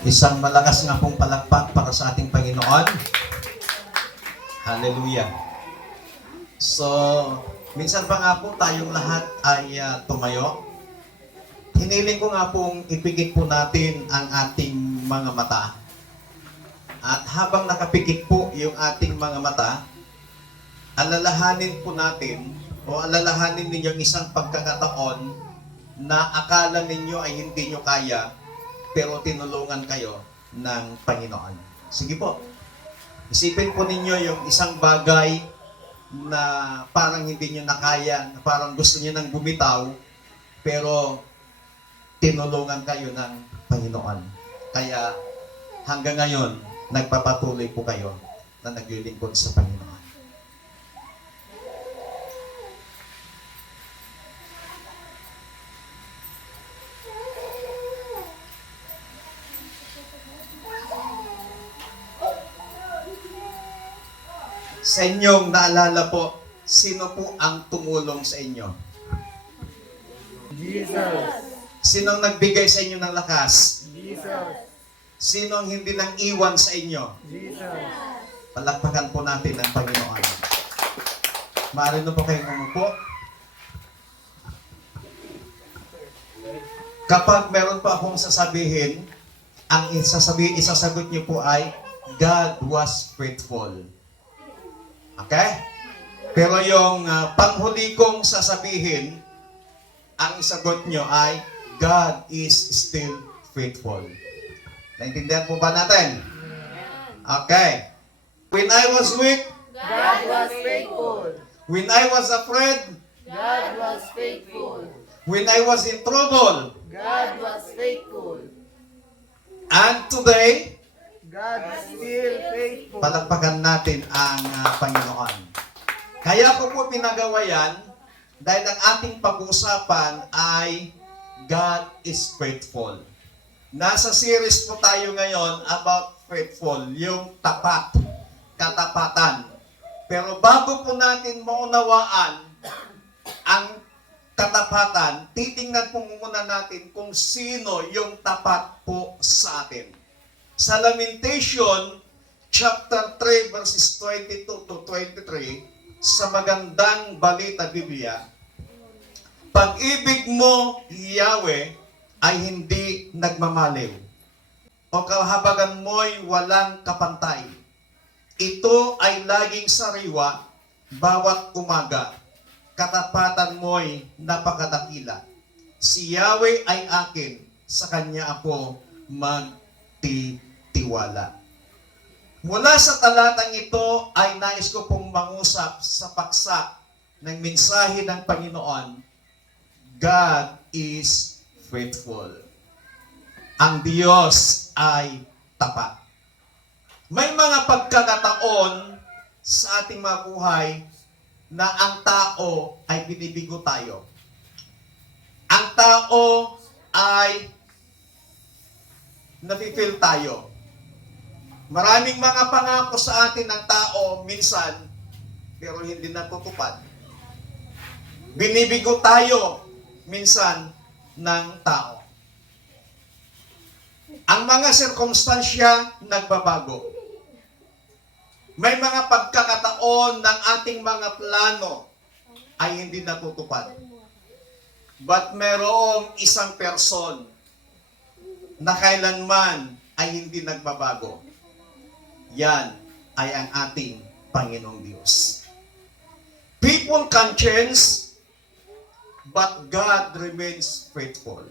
Isang malakas nga pong palakpak para sa ating Panginoon. Hallelujah. So, minsan pa nga po tayong lahat ay tumayo. Hiniling ko nga pong ipikit po natin ang ating mga mata. At habang nakapikit po yung ating mga mata, alalahanin po natin o alalahanin ninyo isang pagkakataon na akala ninyo ay hindi nyo kaya, pero tinulungan kayo ng Panginoon. Sige po. Isipin po ninyo yung isang bagay na parang hindi nyo nakaya, na parang gusto nyo nang bumitaw, pero tinulungan kayo ng Panginoon. Kaya hanggang ngayon, nagpapatuloy po kayo na naglilingkod sa Panginoon. Sa inyong naalala po, sino po ang tumulong sa inyo? Jesus. Sino ang nagbigay sa inyo ng lakas? Jesus. Sino ang hindi nang iwan sa inyo? Jesus. Palakpakan po natin ang Panginoon. Maaari na po kayong umupo. Kapag meron pa akong sasabihin, ang isasagot niyo po ay, God was faithful. Okay? Pero yung panghuli kong sasabihin, ang isagot nyo ay, God is still faithful. Naintindihan po ba natin? Okay. When I was weak, God was faithful. when I was afraid, God was faithful. when I was in trouble, God was faithful. and today, God is still faithful. palakpakan natin ang Panginoon. Kaya ko po pinagawa yan dahil ang ating pag-uusapan ay God is faithful. Nasa series po tayo ngayon about faithful, yung tapat, katapatan. Pero bago po natin maunawaan ang katapatan, titingnan po muna natin kung sino yung tapat po sa atin. Sa Lamentation, chapter 3, verses 22 to 23, sa magandang balita Biblia, pag-ibig mo, Yahweh, ay hindi nagmamaliw. O kahabagan mo'y walang kapantay. Ito ay laging sariwa, bawat umaga. Katapatan mo'y napakadakila. Si Yahweh ay akin, sa Kanya ako magtitiwala. Mula sa talatang ito ay nais ko pong mangusap sa paksa ng mensahe ng Panginoon, God is faithful. Ang Diyos ay tapat. May mga pagkakataon sa ating mga buhay na ang tao ay binibigo tayo. Ang tao ay nafe-feel tayo. Maraming mga pangako sa atin ng tao minsan, pero hindi natutupad. Binibigo tayo minsan ng tao. Ang mga sirkumstansya nagbabago. May mga pagkakataon ng ating mga plano ay hindi natutupad. But merong isang person na kailanman ay hindi nagbabago. Yan ay ang ating Panginoong Diyos. People can change, but God remains faithful.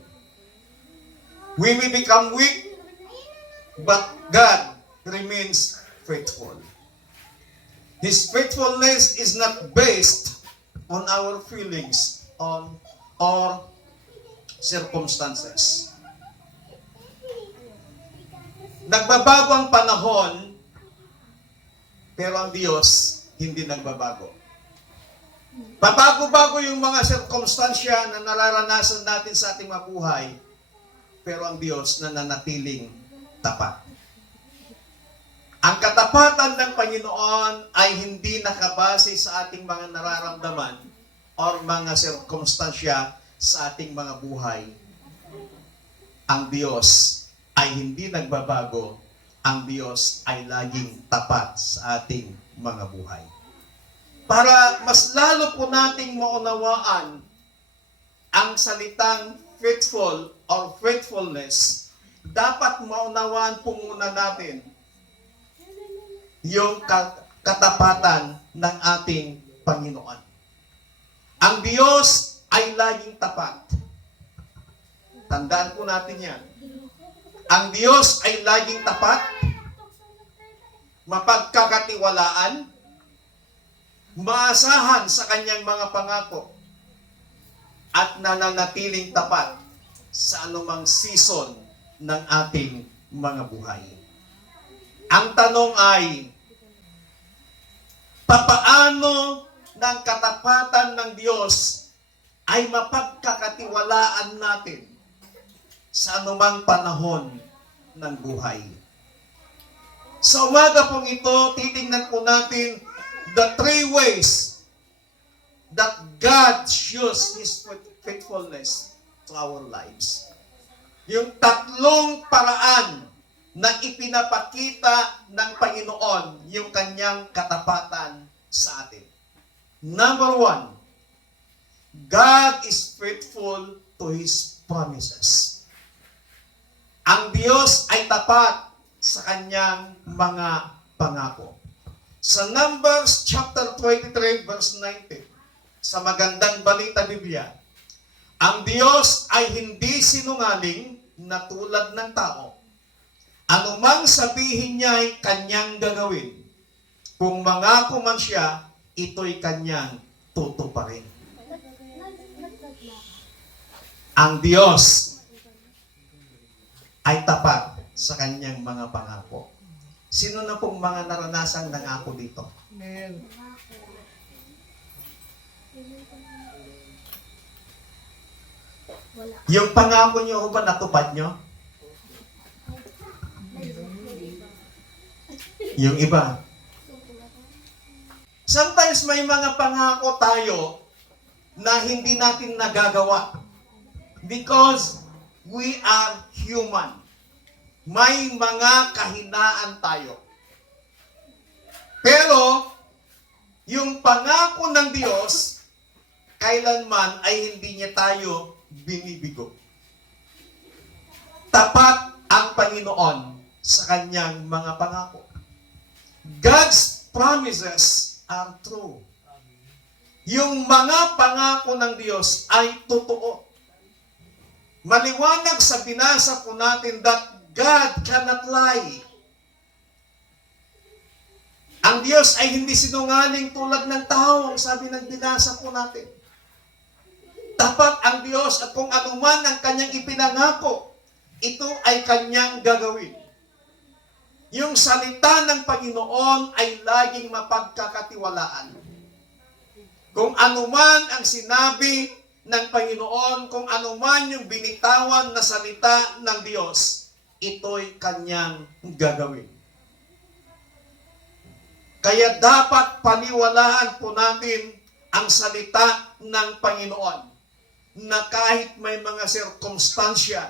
We may become weak, but God remains faithful. His faithfulness is not based on our feelings or circumstances. Nagbabago ang panahon, pero ang Diyos hindi nagbabago. Pabago-bago yung mga sirkumstansya na nararanasan natin sa ating mabuhay, pero ang Diyos nananatiling tapat. Ang katapatan ng Panginoon ay hindi nakabase sa ating mga nararamdaman or mga sirkumstansya sa ating mga buhay. Ang Diyos ay hindi nagbabago. Ang Diyos ay laging tapat sa ating mga buhay. Para mas lalo po nating maunawaan ang salitang faithful or faithfulness, dapat maunawaan po muna natin yung katapatan ng ating Panginoon. Ang Diyos ay laging tapat. Tandaan po natin yan. Ang Diyos ay laging tapat, mapagkakatiwalaan, maasahan sa kanyang mga pangako, at nananatiling tapat sa anumang season ng ating mga buhay. Ang tanong ay, papaano ng katapatan ng Diyos ay mapagkakatiwalaan natin sa anumang panahon ng buhay? Sa umaga pong ito, titingnan po natin the three ways that God shows His faithfulness to our lives. Yung tatlong paraan na ipinapakita ng Panginoon yung kanyang katapatan sa atin. Number one, God is faithful to His promises. Ang Diyos ay tapat sa kanyang mga pangako. Sa Numbers chapter 23 verse 19, sa magandang balita Biblia, ang Diyos ay hindi sinungaling na tulad ng tao. Anumang sabihin niya ay kanyang gagawin. Kung mangako man siya, ito'y kanyang tutuparin. Ang Diyos ay tapat sa kanyang mga pangako. Sino na pong mga naranasang nangako dito? Amen. Yung pangako niyo ba natupad niyo? Yung iba. Sometimes may mga pangako tayo na hindi natin nagagawa because we are human. May mga kahinaan tayo. Pero, yung pangako ng Diyos, kailanman ay hindi niya tayo binibigo. Tapat ang Panginoon sa kanyang mga pangako. God's promises are true. Yung mga pangako ng Diyos ay totoo. Maliwanag sa binasa po natin that God cannot lie. Ang Diyos ay hindi sinungaling tulad ng tao, ang sabi ng binasa po natin. Tapat ang Diyos at kung anuman ang kanyang ipinangako, ito ay kanyang gagawin. Yung salita ng Panginoon ay laging mapagkakatiwalaan. Kung anuman ang sinabi ng Panginoon, kung anuman yung binitawan na salita ng Diyos, ito'y kanyang gagawin. Kaya dapat paniwalaan po natin ang salita ng Panginoon na kahit may mga sirkumstansya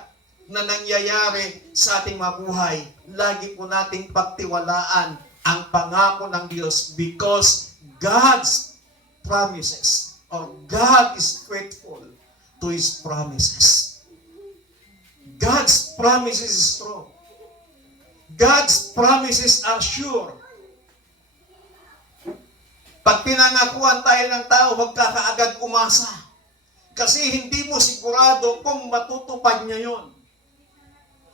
na nangyayari sa ating mabuhay, lagi po nating pagtiwalaan ang pangako ng Diyos because God's promises or God is faithful to His promises. God's promises is true. God's promises are sure. Pag pinangakuan tayo ng tao, huwag ka kaagad umasa. Kasi hindi mo sigurado kung matutupad niya yon.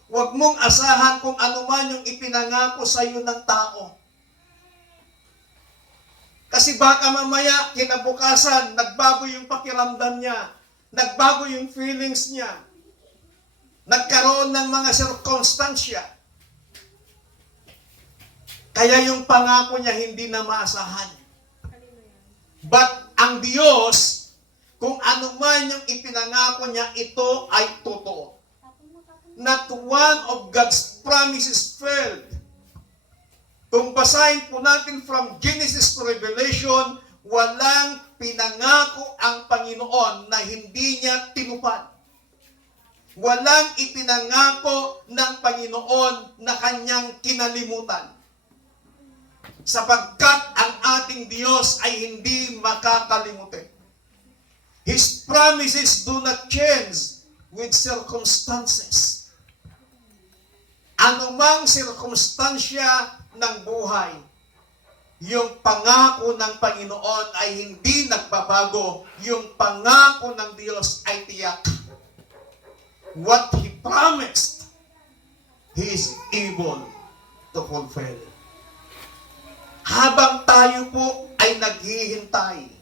Huwag mong asahan kung ano man yung ipinangako sa iyo ng tao. Kasi baka mamaya, kinabukasan, nagbago yung pakiramdam niya, nagbago yung feelings niya, nagkaroon ng mga sirkonstansya. Kaya yung pangako niya hindi na maasahan. But ang Diyos, kung ano man yung ipinangako niya, ito ay totoo. Not one of God's promises failed. Kung basahin po natin from Genesis to Revelation, walang pinangako ang Panginoon na hindi niya tinupad. Walang ipinangako ng Panginoon na kanyang kinalimutan. Sapagkat ang ating Diyos ay hindi makakalimutin. His promises do not change with circumstances. Anumang sirkumstansya ng buhay, yung pangako ng Panginoon ay hindi nagbabago. Yung pangako ng Diyos ay tiyak. What He promised, He is able to fulfill. Habang tayo po ay naghihintay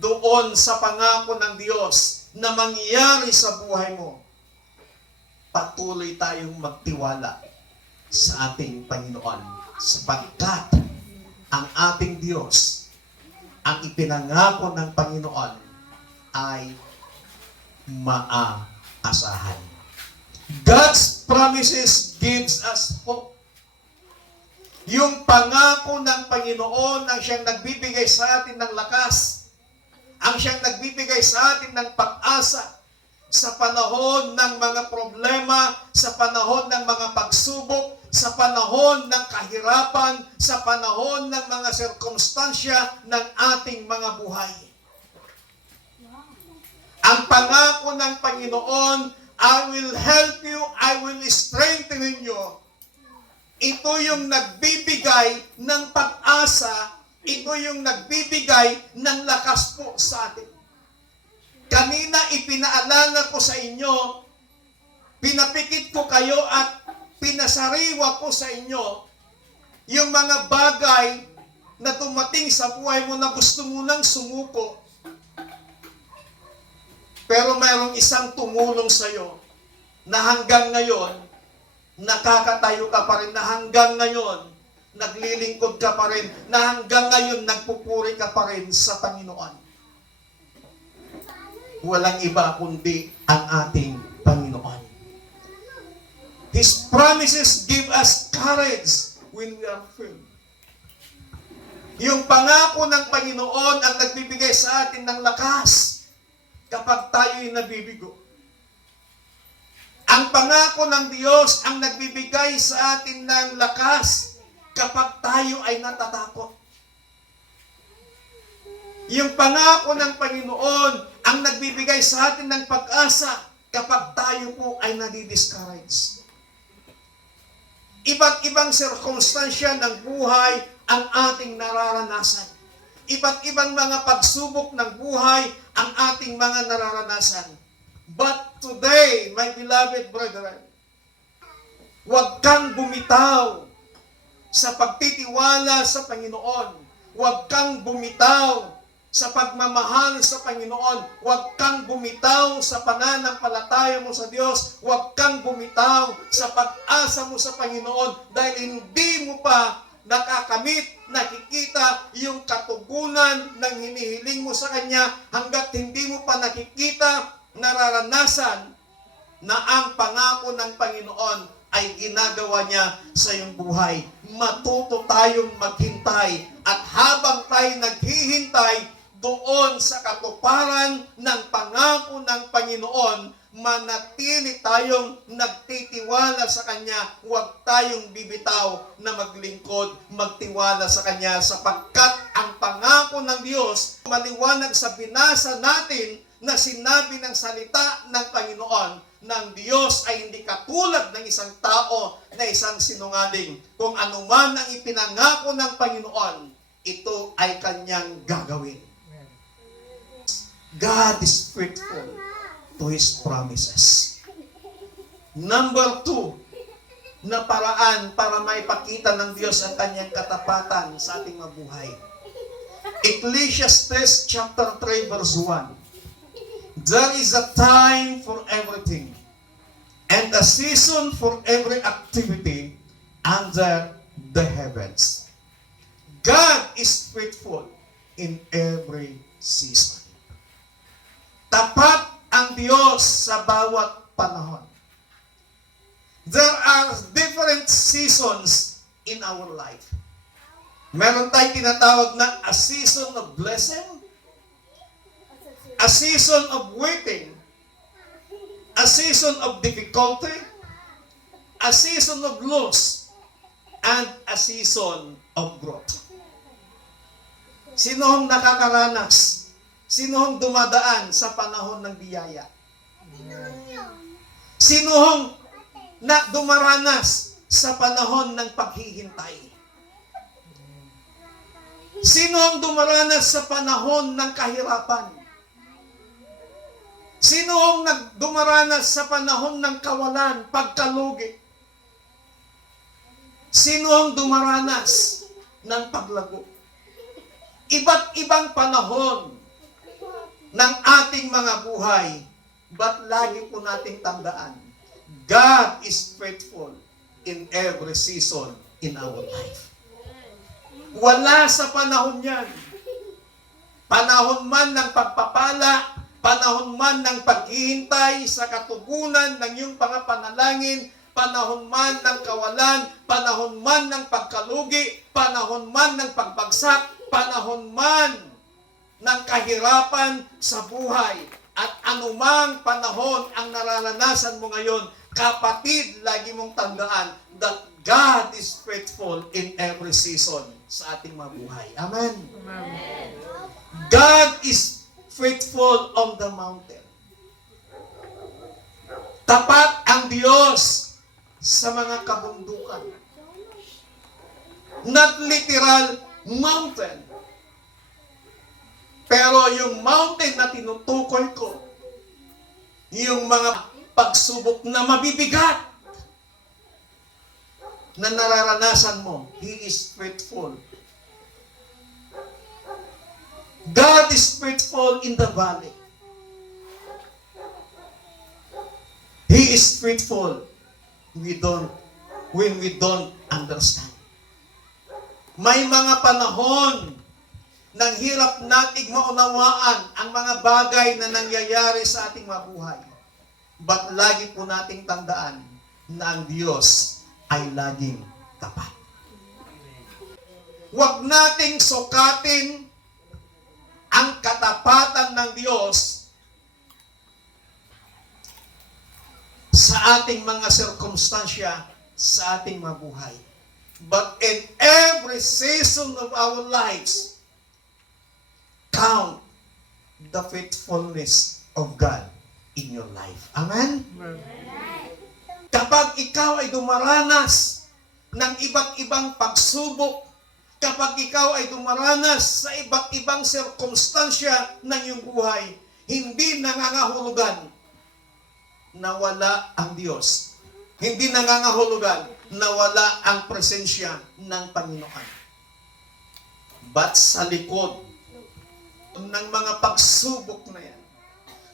doon sa pangako ng Diyos na mangyayari sa buhay mo, patuloy tayong magtiwala sa ating Panginoon sapagkat ang ating Diyos, ang ipinangako ng Panginoon ay maaasahan. God's promises gives us hope. Yung pangako ng Panginoon ang siyang nagbibigay sa atin ng lakas, ang siyang nagbibigay sa atin ng pag-asa sa panahon ng mga problema, sa panahon ng mga pagsubok, sa panahon ng kahirapan, sa panahon ng mga sirkumstansya ng ating mga buhay. Ang pangako ng Panginoon, I will help you, I will strengthen you. Ito yung nagbibigay ng pag-asa, ito yung nagbibigay ng lakas po sa atin. Kanina ipinaalala ko sa inyo, pinapikit ko kayo at pinasariwa ko sa inyo yung mga bagay na tumating sa buhay mo na gusto mo nang sumuko. Pero mayroong isang tumulong sa iyo na hanggang ngayon, nakakatayo ka pa rin, na hanggang ngayon, naglilingkod ka pa rin, na hanggang ngayon, nagpupuri ka pa rin sa Panginoon. Walang iba kundi ang ating Panginoon. His promises give us courage when we are afraid. Yung pangako ng Panginoon ang nagbibigay sa atin ng lakas kapag tayo'y nabibigo. Ang pangako ng Diyos ang nagbibigay sa atin ng lakas kapag tayo ay natatakot. Yung pangako ng Panginoon ang nagbibigay sa atin ng pag-asa kapag tayo po ay nadi-discourage. Iba't ibang sirkumstansya ng buhay ang ating nararanasan. Iba't ibang mga pagsubok ng buhay ang ating mga nararanasan. But today, my beloved brethren, huwag kang bumitaw sa pagtitiwala sa Panginoon. Huwag kang bumitaw sa pagmamahal sa Panginoon. Huwag kang bumitaw sa pananampalataya mo sa Diyos. Huwag kang bumitaw sa pag-asa mo sa Panginoon dahil hindi mo pa nakakamit, nakikita yung katugunan ng hinihiling mo sa Kanya hanggat hindi mo pa nakikita, nararanasan na ang pangako ng Panginoon ay ginagawa niya sa iyong buhay. Matuto tayong maghintay at habang tayo naghihintay doon sa katuparan ng pangako ng Panginoon, manatili tayong nagtitiwala sa Kanya. Huwag tayong bibitaw na maglingkod, magtiwala sa Kanya sapagkat ang pangako ng Diyos, maliwanag sa binasa natin na sinabi ng salita ng Panginoon, ng Diyos ay hindi katulad ng isang tao na isang sinungaling. Kung anuman ang ipinangako ng Panginoon, ito ay Kanyang gagawin. God is faithful to His promises. Number 2, na paraan para maipakita ng Diyos ang Kanyang katapatan sa ating mabuhay. Ecclesiastes chapter 3 verse 1. There is a time for everything, and a season for every activity under the heavens. God is faithful in every season. Tapat ang Diyos sa bawat panahon. There are different seasons in our life. Meron tayong tinatawag na a season of blessing, a season of waiting, a season of difficulty, a season of loss, and a season of growth. Sino ang nakakaranas? Sino ang dumadaan sa panahon ng biyaya? Sino ang dumaranas sa panahon ng paghihintay? Sino ang dumaranas sa panahon ng kahirapan? Sino ang dumaranas sa panahon ng kawalan, pagkalugi? Sino ang dumaranas ng paglago? Iba't ibang panahon ng ating mga buhay, but lagi po nating tandaan, God is faithful in every season in our life. Wala sa panahon yan. Panahon man ng pagpapala, panahon man ng paghihintay sa katugunan ng iyong mga panalangin, panahon man ng kawalan, panahon man ng pagkalugi, panahon man ng pagbagsak, panahon man ng kahirapan sa buhay, at anumang panahon ang nararanasan mo ngayon, kapatid, lagi mong tandaan that God is faithful in every season sa ating mga buhay. Amen. God is faithful on the mountain. Tapat ang Diyos sa mga kabundukan. Not literal mountain. Pero yung mountain na tinutukoy ko, yung mga pagsubok na mabibigat na nararanasan mo, He is faithful. God is faithful in the valley. He is faithful when we don't understand. May mga panahon nang hirap nating maunawaan ang mga bagay na nangyayari sa ating mga buhay. But lagi po nating tandaan na ang Diyos ay laging tapat. Huwag nating sukatin ang katapatan ng Diyos sa ating mga sirkumstansya, sa ating mga buhay. But in every season of our lives, count the faithfulness of God in your life. Amen? Kapag ikaw ay dumaranas ng iba't ibang pagsubok, kapag ikaw ay dumaranas sa iba't ibang sirkumstansya ng iyong buhay, hindi nangangahulugan na wala ang Diyos. Hindi nangangahulugan na wala ang presensya ng Panginoon. But sa likod ng mga pagsubok na yan,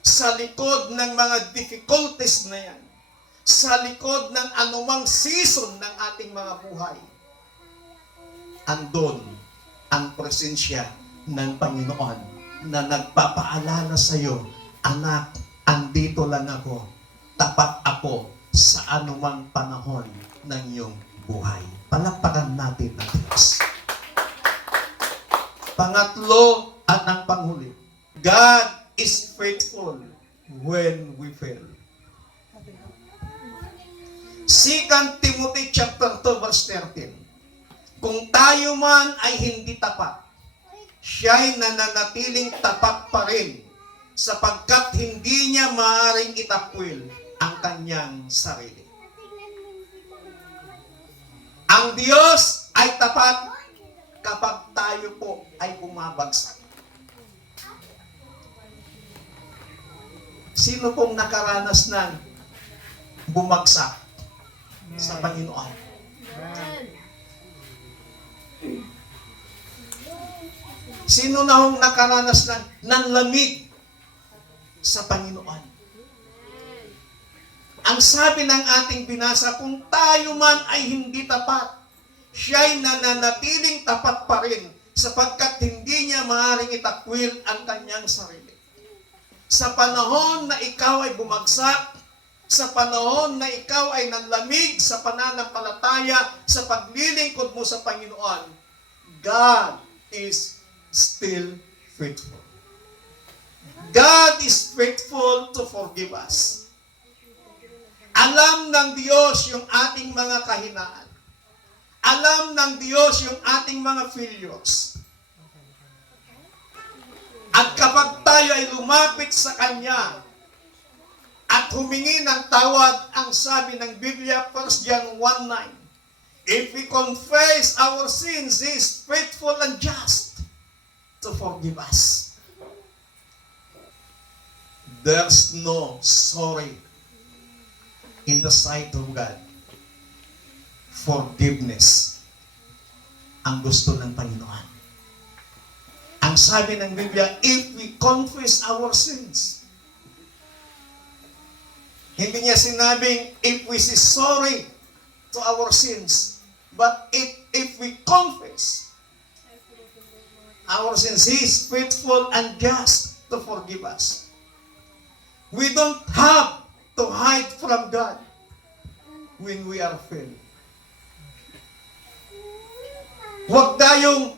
sa likod ng mga difficulties na yan, sa likod ng anumang season ng ating mga buhay, andon ang presensya ng Panginoon na nagpapaalala sa iyo, anak, andito lang ako, tapat ako sa anumang panahon ng iyong buhay. Palakpakan natin ang Diyos. Pangatlo at ang panghuli, God is faithful when we fail. 2 Timothy chapter 2 verse 13. Kung tayo man ay hindi tapat, siya'y nananatiling tapat pa rin, sapagkat hindi niya maaaring itakwil ang kanyang sarili. Ang Diyos ay tapat kapag tayo po ay bumabagsak. Sino pong nakaranas ng bumagsak sa Panginoon? Sino na hong nakaranas ng nanlamig sa Panginoon? Ang sabi ng ating binasa, kung tayo man ay hindi tapat, siya'y nananatiling tapat pa rin, sapagkat hindi niya maaaring itakwil ang kanyang sarili. Sa panahon na ikaw ay bumagsak, sa panahon na ikaw ay nanlamig sa pananampalataya, sa paglilingkod mo sa Panginoon, God is still faithful. God is faithful to forgive us. Alam ng Diyos yung ating mga kahinaan. Alam ng Diyos yung ating mga failures. At kapag tayo ay lumapit sa Kanya at humingi ng tawad, ang sabi ng Biblia, 1 John 1:9, if we confess our sins, He is faithful and just to forgive us. There's no sorry in the sight of God. Forgiveness ang gusto ng Panginoon. Ang sabi ng Biblia, if we confess our sins, hindi niya sinabing if we say sorry to our sins, but if we confess our sins, He is faithful and just to forgive us. We don't have to hide from God when we are failing. Huwag tayong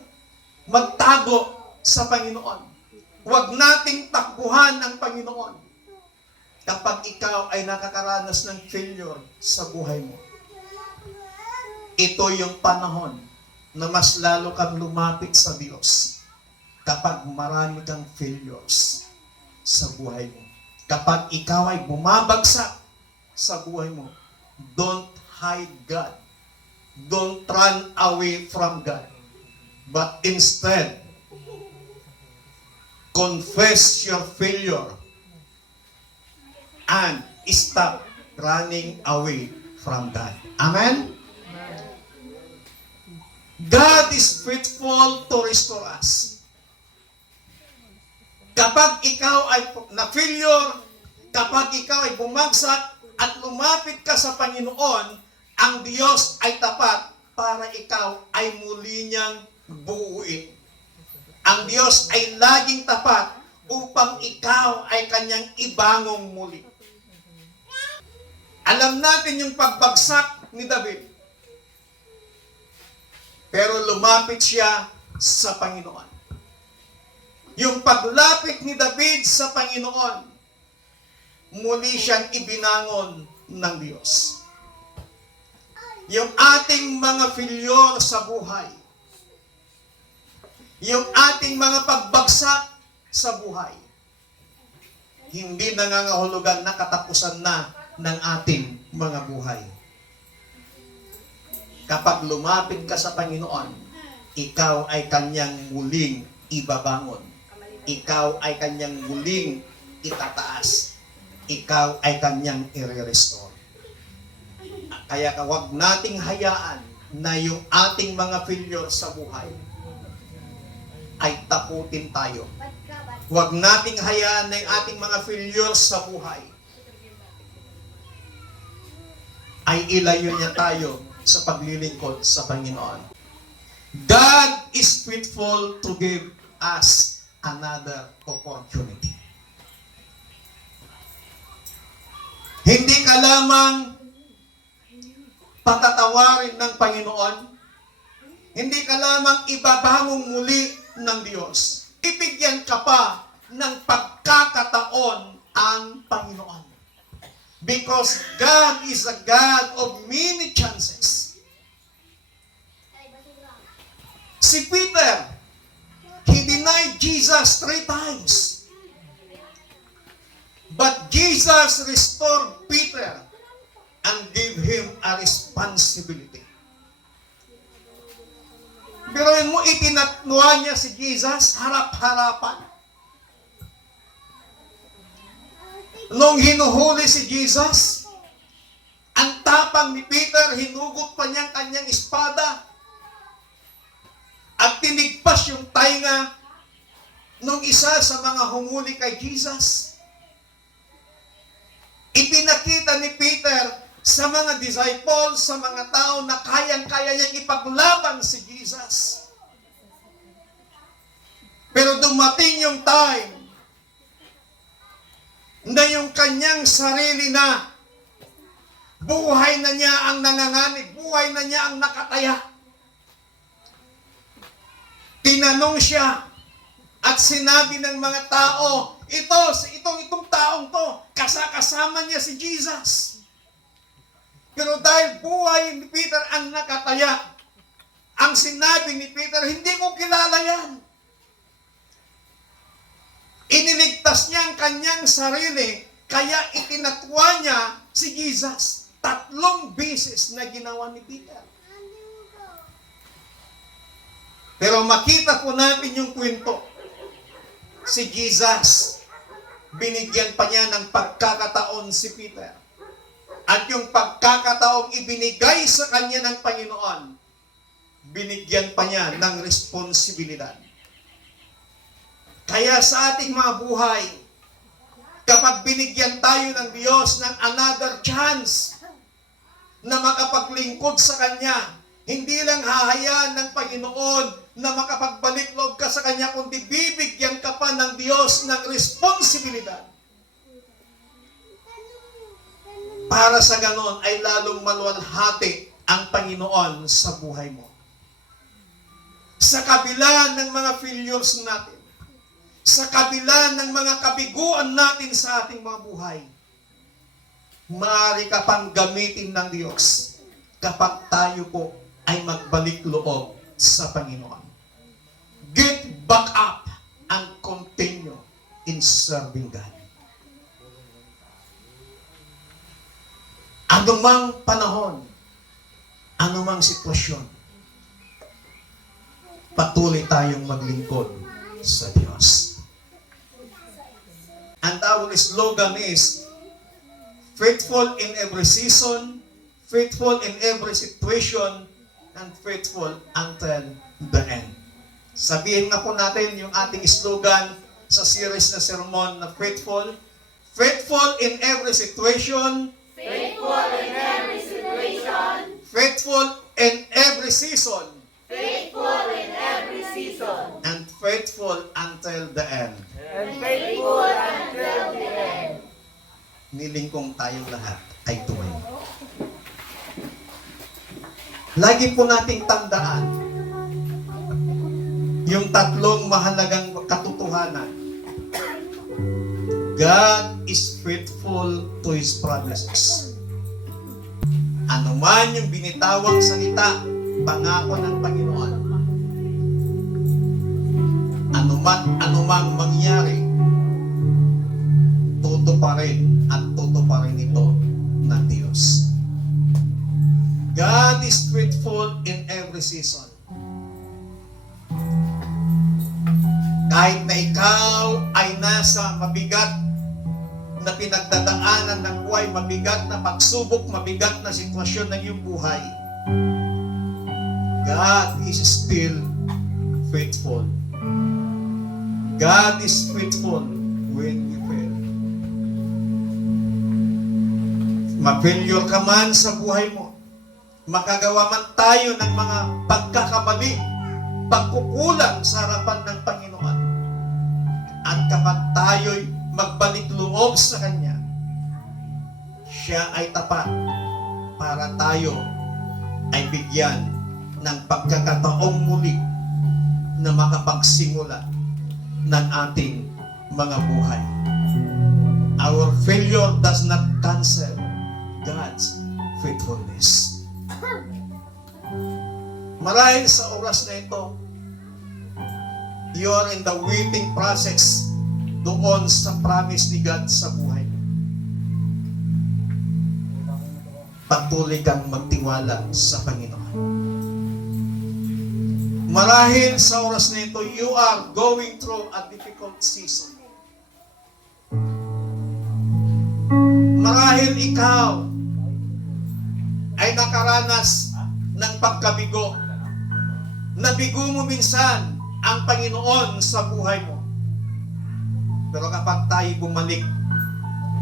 magtago sa Panginoon. Huwag nating takbuhan ang Panginoon kapag ikaw ay nakakaranas ng failure sa buhay mo. Ito yung panahon na mas lalo kang lumapit sa Diyos kapag marami kang failures sa buhay mo. Kapag ikaw ay bumabagsak sa buhay mo, don't hide God. Don't run away from God. But instead, confess your failure and stop running away from God. Amen? God is faithful to restore us. Kapag ikaw ay na-failure, kapag ikaw ay bumagsak at lumapit ka sa Panginoon, ang Diyos ay tapat para ikaw ay muli niyang buuin. Ang Diyos ay laging tapat upang ikaw ay kanyang ibangong muli. Alam natin yung pagbagsak ni David. Pero lumapit siya sa Panginoon. Yung paglapit ni David sa Panginoon, muli siyang ibinangon ng Diyos. Yung ating mga failure sa buhay, yung ating mga pagbagsak sa buhay, hindi nangangahulugan na katapusan na ng ating mga buhay. Kapag lumapit ka sa Panginoon, ikaw ay kanyang muling ibabangon. Ikaw ay kanyang muling itataas. Ikaw ay kanyang i-restore. Kaya huwag nating hayaan na yung ating mga failure sa buhay ay taputin tayo. Huwag nating hayaan na yung ating mga failure sa buhay ay ilayo niya tayo sa paglilingkod sa Panginoon. God is faithful to give us another opportunity. Hindi ka lamang patatawarin ng Panginoon, hindi ka lamang ibabangong muli ng Diyos. Ibigyan ka pa ng pagkakataon ang Panginoon. Because God is a God of many chances. Si Peter, he denied Jesus 3 times. But Jesus restored Peter and gave him a responsibility. Biruin mo, itinatnuan niya si Jesus harap-harapan. Nung hinuhuli si Jesus, ang tapang ni Peter, hinugot pa niya kanyang espada at tinigpas yung tainga nung isa sa mga humuli kay Jesus. Ipinakita ni Peter sa mga disciples, sa mga tao na kayang-kaya niyang ipaglaban si Jesus. Pero dumating yung time na yung kanyang sarili na buhay na niya ang nanganganib, buhay na niya ang nakataya. Tinanong siya at sinabi ng mga tao, itong taong to, kasama niya si Jesus. Pero dahil buhay ni Peter ang nakataya, ang sinabi ni Peter, hindi ko kilala yan. Iniligtas niya ang kanyang sarili, kaya itinatwa niya si Jesus. 3 beses na ginawa ni Peter. Pero makita po natin yung kwento. Si Jesus, binigyan pa niya ng pagkakataon si Peter. At yung pagkakataong ibinigay sa kanya ng Panginoon, binigyan pa niya ng responsibilidad. Kaya sa ating mga buhay, kapag binigyan tayo ng Diyos ng another chance na makapaglingkod sa Kanya, hindi lang hahayaan ng Panginoon na makapagbalik loob ka sa Kanya, kundi bibigyan ka pa ng Diyos ng responsibilidad. Para sa ganon ay lalong maluwalhati ang Panginoon sa buhay mo. Sa kabila ng mga failures natin, sa kabila ng mga kabiguan natin sa ating mga buhay, maaari ka pang gamitin ng Diyos kapag tayo po ay magbalik loob sa Panginoon. Get back up and continue in serving God. Anumang panahon, anumang sitwasyon, patuloy tayong maglingkod sa Diyos. And our slogan is, faithful in every season, faithful in every situation, and faithful until the end. Sabihin nga po natin yung ating slogan sa series na sermon na faithful. Faithful in every situation, Faithful in every situation, faithful in every season, faithful in every season, and faithful until the end. And faithful until the end. Nilingkong tayong lahat ay tuwing. Lagi po nating tandaan yung 3 mahalagang katotohanan. God is faithful to His promises. Ano man yung binitawang salita, pangako ng Panginoon. Anumang mangyari, tutuparin at tutuparin ito ng Diyos. God is faithful in every season. Kahit na ikaw ay nasa mabigat na pinagdadaanan ng buhay, mabigat na pagsubok, mabigat na sitwasyon ng iyong buhay, God is still faithful. God is faithful when we fail. Ma-failure ka man sa buhay mo, makagawa man tayo ng mga pagkakamali, pagkukulang sa harapan ng Panginoon. At kapag tayo'y magbalik loob sa Kanya, Siya ay tapat para tayo ay bigyan ng pagkakataong muli na makapagsimula ng ating mga buhay. Our failure does not cancel God's faithfulness. Marahil sa oras na ito, you are in the waiting process doon sa promise ni God sa buhay mo. Patuloy kang magtiwala sa Panginoon. Marahil sa oras na ito, you are going through a difficult season. Marahil ikaw ay nakaranas ng pagkabigo. Nabigo mo minsan ang Panginoon sa buhay mo. Pero kapag tayo bumalik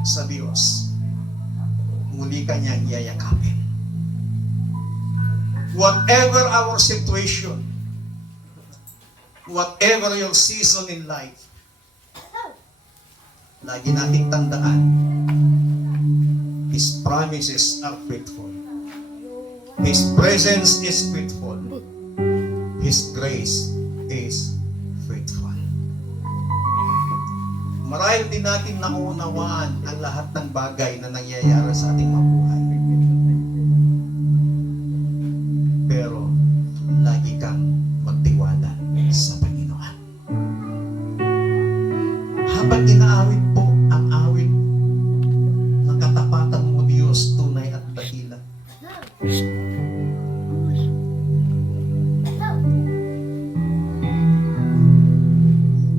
sa Diyos, muli ka niyang yayakapin. Whatever our situation, whatever your season in life, lagi nating tandaan, His promises are faithful. His presence is faithful. His grace is faithful. Marahil din natin naunawaan ang lahat ng bagay na nangyayari sa ating mga buhay.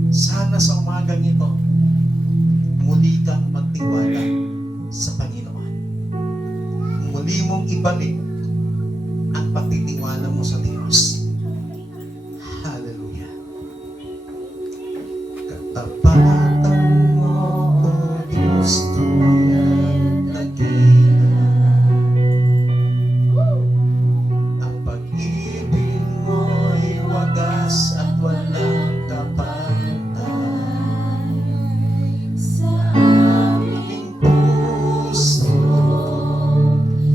Sana sa umagang ito, muli kang magtiwala sa Panginoon. Muli mong ibalik ang pagtitiwala mo sa Diyos. Hallelujah. Katapatan mo, O Diyos, tunay at dakila. Ang pag-ibig mo'y wagas at walang kapantay. Sa aming puso,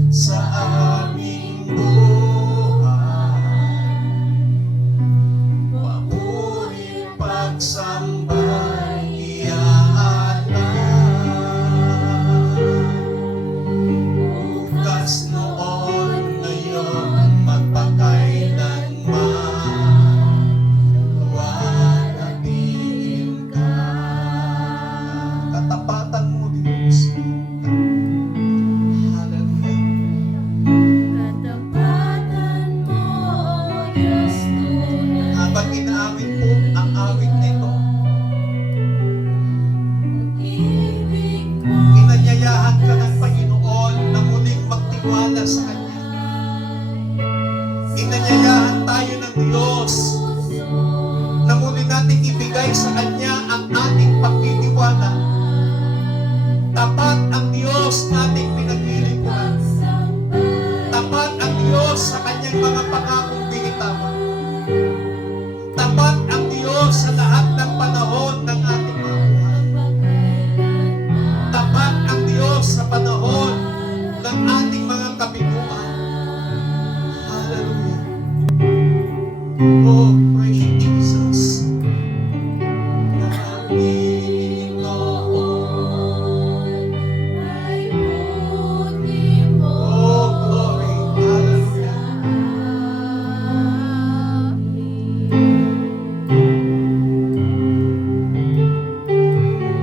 sa aming buhay, papuri pagsambay iaalay. Bukas noon, ngayon, magpakailanman, luwalhatiin ka. Katapatan mo, Diyos. Hallelujah. Katapatan mo, O Diyos, tunay. Habang inaawit po ang awit nito, Ibig mo inanyayahan ka ng Panginoon na muling magtiwala sa Kanya. Inanyayahan tayo ng Diyos na muli nating ibigay sa Kanya ang ating pagtitiwala. Tapat ang Diyos na ating pinaglilingkuran. Tapat ang Diyos sa Kanyang mga pangakong binitawan. Tapat ang Diyos sa lahat ng panahon ng ating mga buhay. Tapat ang Diyos sa panahon ng ating mga kabiguan. Hallelujah. Oh, praise Jesus. ay buti mo Oh, glory. Hallelujah.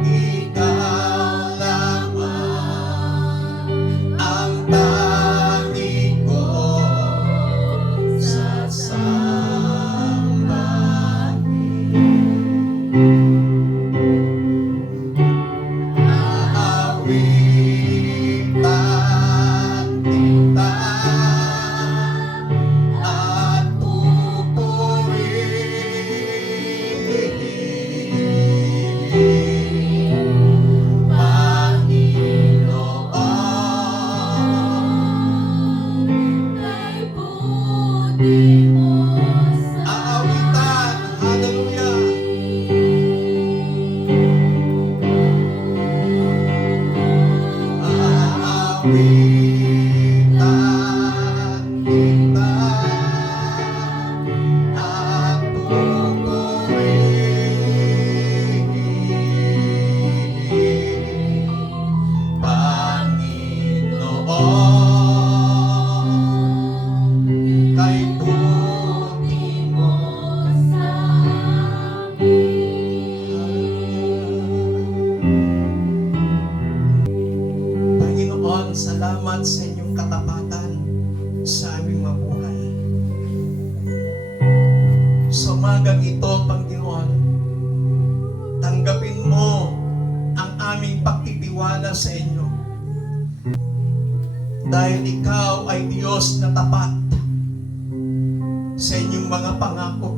Ikaw lamang ang tanging ko sa Aawitan kita at pupurihin, Panginoon. ay buti mo sa Aawitan, hallelujah. Aawitan kita at pupurihin, Panginoon. Kay tuti mo sa Panginoon, salamat sa inyong katapatan sa aming mabuhay. Sa umagang ito, Panginoon, tanggapin mo ang aming pagtitiwala sa inyo. Dahil ikaw ay Diyos na tapat sa inyong mga pangako.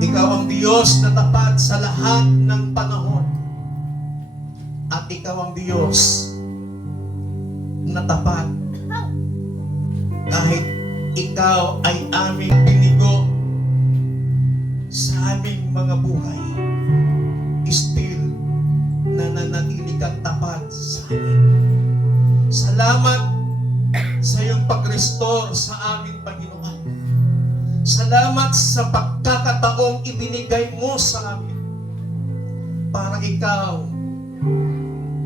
Ikaw ang Diyos na tapat sa lahat ng panahon. At ikaw ang Diyos na tapat kahit ikaw ay aming binigo sa aming mga buhay, still nananatili kang tapat sa amin. Salamat sa iyong pag-restore sa amin, Panginoon. Salamat sa pagkakataong ibinigay mo sa amin para ikaw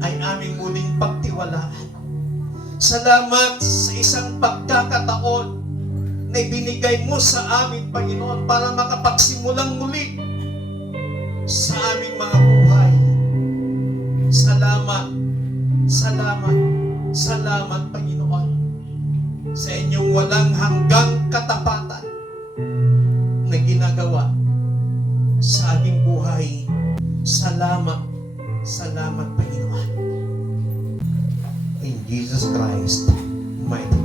ay aming muling pagtiwalaan. Salamat sa isang pagkakataon na ibinigay mo sa amin, Panginoon, para makapagsimulang muli sa aming mga buhay. Salamat, salamat, salamat, Panginoon. Jesus Christ, mighty